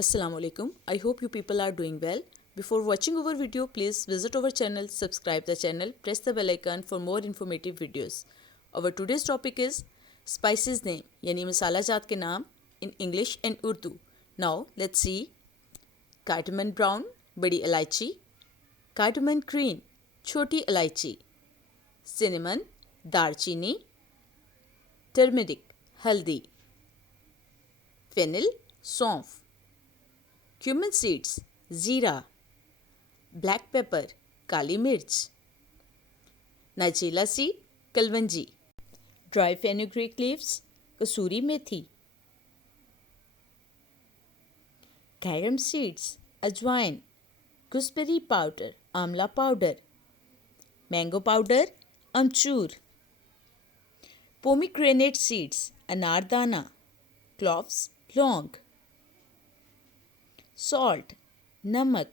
Assalamu alaikum. I hope you people are doing well. Before watching our video, please visit our channel, subscribe the channel, press the bell icon for more informative videos. Our today's topic is spices name यानी मसाला जात के नाम in English and Urdu. Now let's see. Cardamom brown बड़ी इलायची, cardamom green छोटी इलायची, cinnamon दालचीनी, turmeric हल्दी, fennel सौंफ, cumin seeds जीरा, black pepper काली मिर्च, नाइजेला सीड कलवंजी, ड्राई फेनुग्रीक लीव्स कसूरी मेथी, कैरम सीड्स अजवाइन, गुसबेरी पाउडर आंवला पाउडर, मैंगो पाउडर अमचूर, पोमीग्रेनेट सीड्स अनारदाना, क्लॉव्स लौंग, सॉल्ट नमक,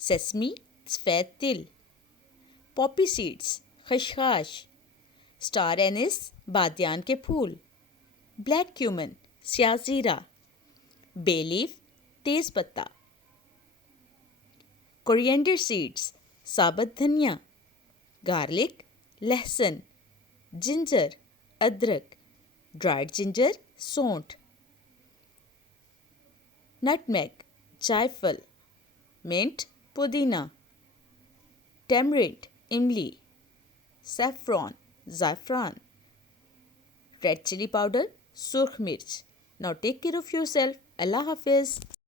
सेसमी सफ़ेद तिल, पॉपी सीड्स खशखाश, स्टार एनिस बादियान के फूल, ब्लैक क्यूमन स्याह ज़ीरा, बे लीफ तेज़ पत्ता, कोरिएंडर सीड्स साबुत धनिया, गार्लिक लहसुन, जिंजर अदरक, ड्राइड जिंजर सौंठ, नटमेग जायफल, मिंट पुदीना, टैमरिंड इमली, सैफरॉन ज़ाफ़रान, रेड चिली पाउडर सुर्ख मिर्च. Now take care of yourself. Allah Hafiz.